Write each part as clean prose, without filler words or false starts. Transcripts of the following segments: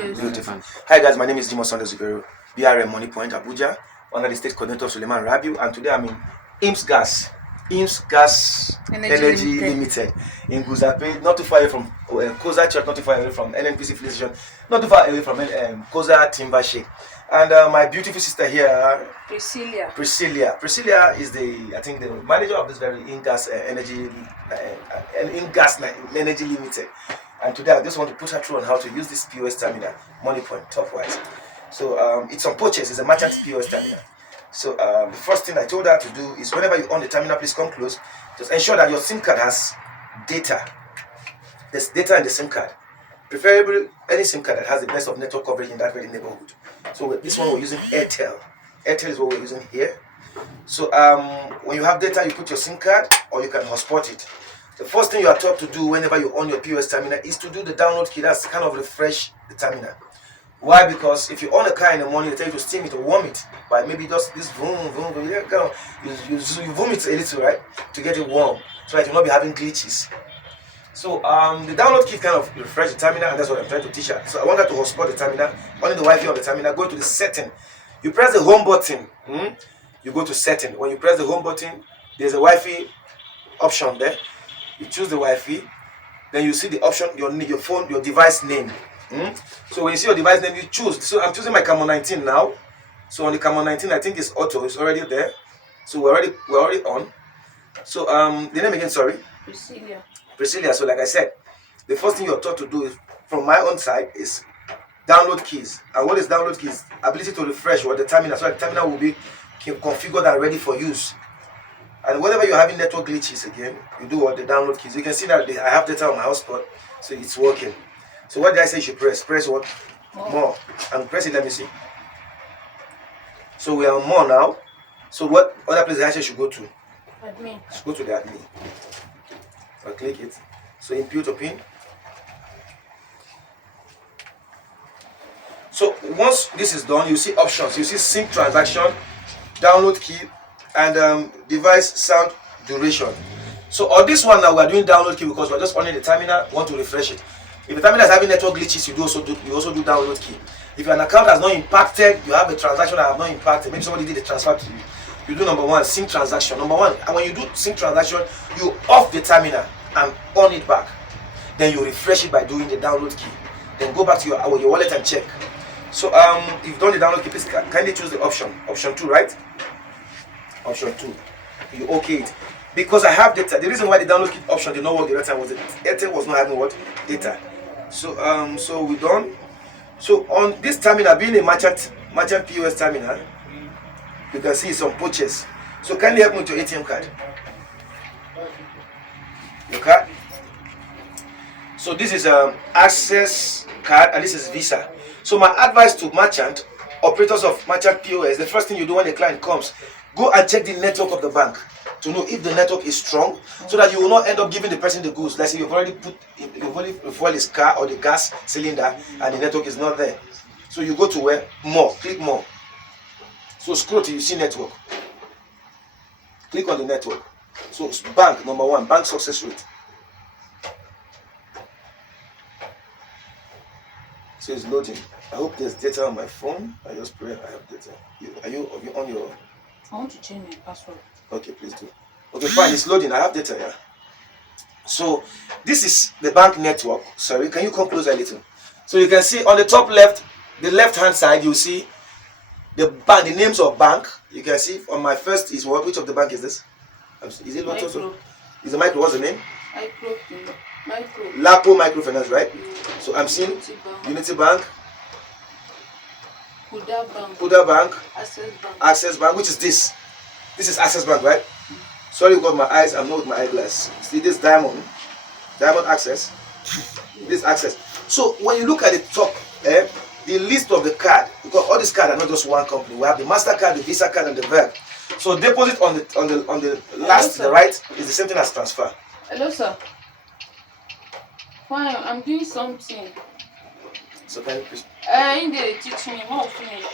Beautiful. Hi guys, my name is Jimo Sanders Zubero, BRM Money Point, Abuja, under the state coordinator Suleiman Rabiu, and today I'm in IMS Gas Energy Limited in Guzape, not too far away from Koza Church, not too far away from NNPC Police Station, not too far away from Koza Timber Shake. And my beautiful sister here, Priscilla is the manager of this very IMS Energy Limited. And today I just want to put her through on how to use this POS terminal, Money Point, Topwise. So it's on purchase, it's a merchant POS terminal. So the first thing I told her to do is whenever you on the terminal, please come close. Just ensure that your SIM card has data. There's data in the SIM card. Preferably any SIM card that has the best of network coverage in that very neighborhood. So this one we're using Airtel. Airtel is what we're using here. So when you have data, you put your SIM card or you can hotspot it. The first thing you are taught to do whenever you on your POS terminal is to do the download key. That's kind of refresh the terminal. Why? Because if you own a car in the morning, they tell you to steam it or warm it by maybe just this vroom, you vroom it a little, right, to get it warm, so that you'll not be having glitches. So the download key kind of refresh the terminal, and that's what I'm trying to teach her. So I want her to hotspot the terminal, on the Wi-Fi on the terminal, go to the setting. You press the home button, you go to setting. When you press the home button, there's a Wi-Fi option there. You choose the Wi-Fi, then you see the option, your phone, your device name. So when you see your device name, you choose. So I'm choosing my Camon 19 now. So on the Camon 19, I think it's auto. It's already there. So we're already on. So the name again, sorry. Priscilla. So like I said, the first thing you're taught to do is, from my own side, is download keys. And what is download keys? Ability to refresh what the terminal, so that the terminal will be configured and ready for use. And whenever you're having network glitches again, you do what the download keys. You can see that I have data on my hotspot, so it's working. So what did I say you should press? Press what? More. And press it, let me see. So we are on more now. So what other place I say should go to? Admin. Should go to the admin. So click it. So input or pin. So once this is done, you see options. You see sync transaction, download key, and device sound duration. So on this one now we are doing download key because we're just on the terminal, want to refresh it. If the terminal is having network glitches, you also do download key. If an account has not impacted, you have a transaction that have not impacted, maybe somebody did a transfer to you, you do number one, sync transaction. Number one, and when you do sync transaction, you off the terminal and on it back. Then you refresh it by doing the download key. Then go back to your wallet and check. So you've done the download key, please kindly choose the option 2, right? Option 2, you okay it, because I have data. The reason why the download key option did not work the other time was that Airtel was not having what? Data. So so we done. So on this terminal, being a merchant POS terminal, you can see some purchase. So kindly help me with your ATM card. Your card. So this is Access card and this is Visa. So my advice to merchant operators of merchant POS, the first thing you do when a client comes, go and check the network of the bank to know if the network is strong, so that you will not end up giving the person the goods. Let's say you've already fueled his car or the gas cylinder and the network is not there. So you go to where? More. Click more. So scroll till you see network. Click on the network. So bank, number 1, bank success rate. So it's loading. I hope there's data on my phone. I just pray I have data. Are you on your... I want to change my password. Okay, please do. Okay, fine, it's loading. I have data here. So this is the bank network. Sorry, can you come closer a little? So you can see on the top left, the left hand side, you see the names of bank. You can see on my first is what? Which of the bank is this? Is it Lotus? Is it Micro? What's the name? Micro. Lapo Microfinance, right? So I'm seeing Unity Bank. Huda Bank. Access Bank. Which is this? This is Access Bank, right? Sorry about my eyes, I'm not with my eyeglass. See this Diamond Access. This Access. So when you look at the top, the list of the card, because all these cards are not just one company. We have the MasterCard, the Visa card, and the Verb. So deposit on the last, the right, is the same thing as transfer. Hello, sir. Fine, I'm doing something. So can you please? In there, teach me. How to finish.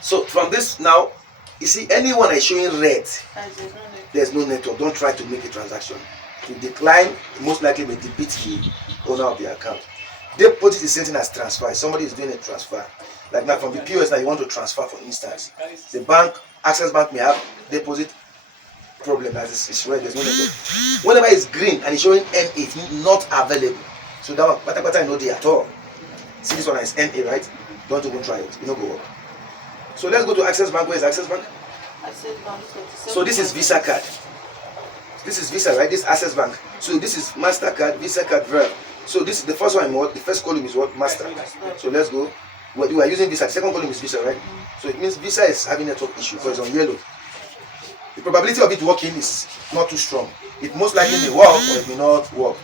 So from this now, you see anyone is showing red, there's no network. Don't try to make a transaction. If decline, most likely may debit the owner of the account. Deposit is the same thing as transfer. Somebody is doing a transfer. Like now from the POS, now you want to transfer, for instance. The bank, Access Bank may have deposit problem as it's red, there's no network. Whenever it's green and it's showing NA, it's not available. So that one, I know they at all. See this one is NA, right? Don't even try it, it no go work. So let's go to Access Bank. Where is Access Bank? Access Bank 27. So this is Visa card. This is Visa, right? This is Access Bank. So this is MasterCard, Visa card, Verve. So this is the first one. What the first column is what? Master. So let's go. What you are using Visa. The second column is Visa, right? So it means Visa is having network issue because it's on yellow. The probability of it working is not too strong. It most likely may work or it may not work.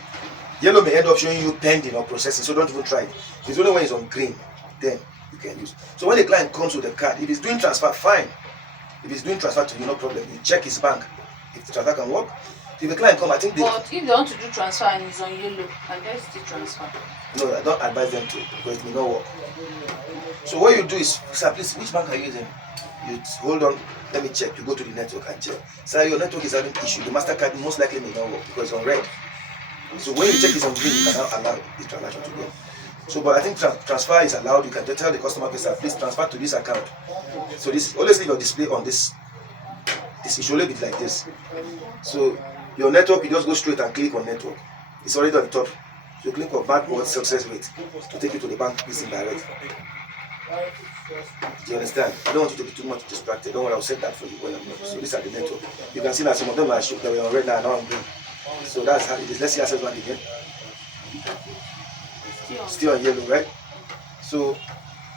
Yellow may end up showing you pending or processing, so don't even try it. It's only when it's on green, then you can use. So when the client comes with the card, if he's doing transfer, fine. If he's doing transfer to you, no problem. You check his bank. If the transfer can work. If the client come, I think they... But if they want to do transfer and it's on yellow, can they still transfer? No, I don't advise them to because it may not work. So what you do is, sir, please, which bank are you using? You hold on, let me check. You go to the network and check. Sir, your network is having issue. The MasterCard most likely may not work because it's on red. So when you check it's on green, you can now allow the transaction to go. So, but I think transfer is allowed. You can tell the customer, please transfer to this account. So this always leave your display on this. It should only be like this. So your network, you just go straight and click on network. It's already on the top. So you click on backward success rate to take you to the bank business direct. Do you understand? I don't want you to be too much distracted. Don't worry, I'll set that for you when I'm not. So these are the network. You can see that some of them are shown that were on red now on green. So that's how it is. Let's see Access Bank again. Still on yellow, right? So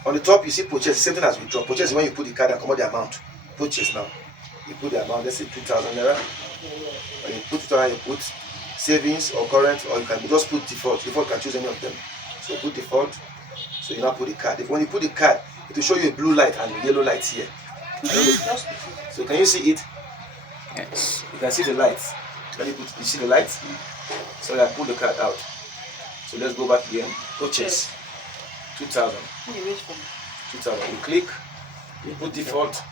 on the top you see purchase, same thing as withdraw. Purchase is when you put the card and come out the amount. Purchase now. You put the amount, let's say 2,000 naira. When you put 2,000, you put savings or current, or you can just put default. Default can choose any of them. So put default. So you now put the card. When you put the card, it will show you a blue light and a yellow light here. So can you see it? Yes. You can see the lights. You see the lights? So I pull the card out. So let's go back again. Purchase 2,000. 2,000. You click, you put default,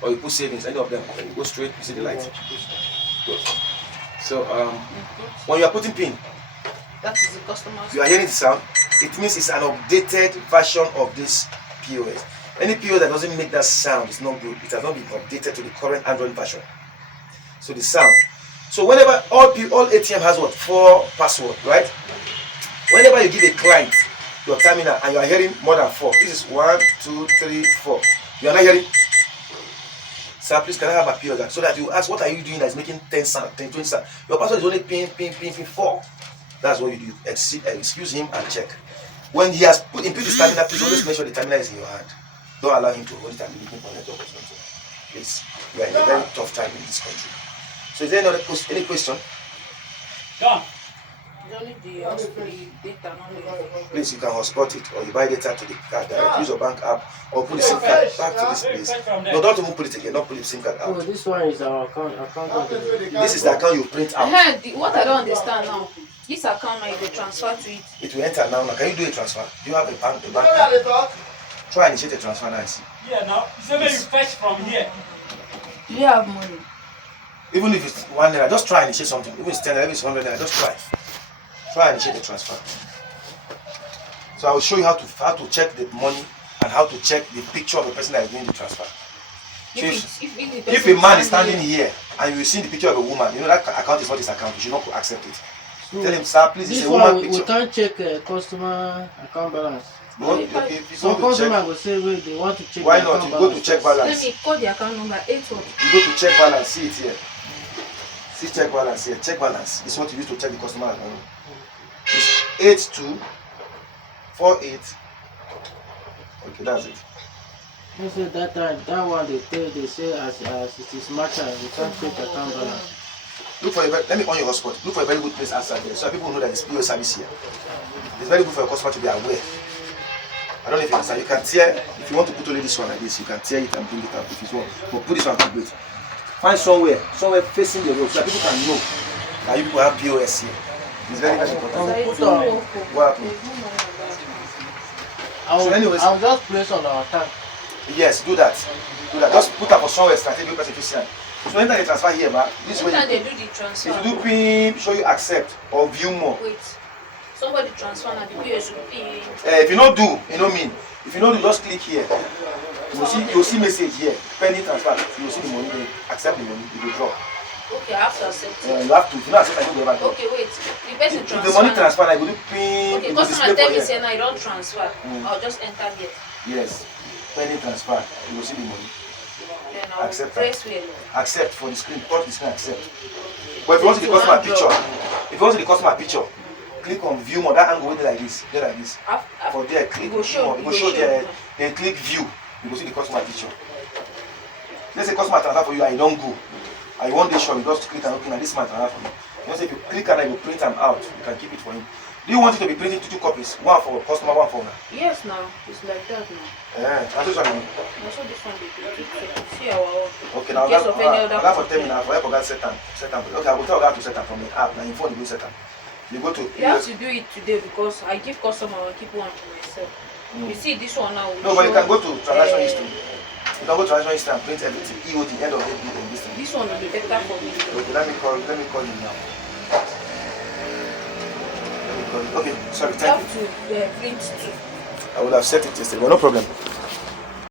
or you put savings, any of them. When you go straight, you see the lights. Good. So when you are putting PIN, that is the customer's. You are hearing the sound. It means it's an updated version of this POS. Any POS that doesn't make that sound is not good. It has not been updated to the current Android version. So the sound. So whenever all ATM has what? 4 password, right? Whenever you give a client your terminal and you are hearing more than 4, this is 1, 2, 3, 4. You are not hearing. Sir, please can I have my POS? So that you ask, what are you doing that is making 10 sound, 10, 20 sound? Your password is only pin 4. That's what you do. Excuse him and check. When he has input his terminal, please always make sure the terminal is in your hand. Don't allow him to hold it and be looking for network or something. Please, we are in a very tough time in this country. So is there any question? Done. Only the data, not Please, you can hotspot it or you buy data to the card direct. Use your bank app or put the SIM card back to this place. No, don't even put it again. Don't put the SIM card Oh, out. this one is our account. This is the account you print out. What I don't understand now, this account now you go transfer to it. It will enter now. Can you do a transfer? Do you have a bank app? Try and initiate a transfer now and see. Yeah, now. So when you fetch from here. Do you have money? Even if it's 1 naira, just try and initiate something. Even if it's 10 naira, if it's 100 naira, just try. Try and initiate the transfer. So I will show you how to check the money and how to check the picture of the person that is doing the transfer. So if a man is standing here and you see the picture of a woman, you know that account is not his account. You should not accept it. So tell him, sir, please, it's this a woman one picture. we can't check customer account balance. No, if you Some want to customer check, will say, wait, they want to check why the not? account You go to balance check first. balance. Let me call the account number 81. You go to check balance, see it here. See check balance here. Check balance is what you use to check the customer account. It's 8248. Okay, that's it. They say that time, that one they say as it is matter, you can't check account balance. Look for let me on your hotspot. Look for a very good place outside there so people know that there's POS service here. It's very good for your customer to be aware. I don't know if you understand. You can tear, if you want to put only this one like this, you can tear it and bring it out if you want. But put this one to great. Find somewhere facing the road so that people can know that you people have POS here. It's very, very important. What happened? So anyways, I'll just place on our tank. yes, do that. Do that. Just put up for somewhere strategic person to see. So anytime you transfer here, ma, this way Anytime you they do the transfer. if you do pin, show you accept or view more. Wait. Somebody transfer now, the POS will pay. If you don't do, you know mean. If you don't do, just click here. You will see message here, pending transfer. You will see the money, they accept the money, it will drop. Okay, I have to accept it. You have to. If you don't accept, I don't ever drop. Okay, wait. The person If transfer. the money transfer, I will do pin. Okay, it will customer display tell for me here. say now you don't transfer. I'll just enter here. Yes, pending transfer. You will see the money. Then I'll Accept press where. Accept for the screen. Touch the screen. Accept. But if you want to see the customer picture, if you want to see the customer picture, click on view more. That angle will be like this. There like this. For there, click go show, more. It will show there. Then click view. You will see the customer picture. Let's say customer transfer for you and you don't go. And you want this shop, you just click and open and this man transfer for you. You know, say if you click and I will print them out, you can keep it for him. Do you want it to be printed two copies? One for customer, one for owner? Yes, now it's like that now. Yeah, that's what I mean. Also this one they do. See our own. Okay, now In case of any other I'll for 10 complaint. minutes. I forgot set time. Okay, I will tell God to set time from the app. Now, in phone, you will set time. You go to. You have to do it today because I give customer and keep one for myself. You see this one now. No, but you can go to transaction history. You can go to transaction history and print everything. EOD, end of the day, and this thing. This one will be better for me. Okay, let me call you now. Let me call you. Okay, sorry, You thank have you. to print too. I would have set it yesterday, but no problem.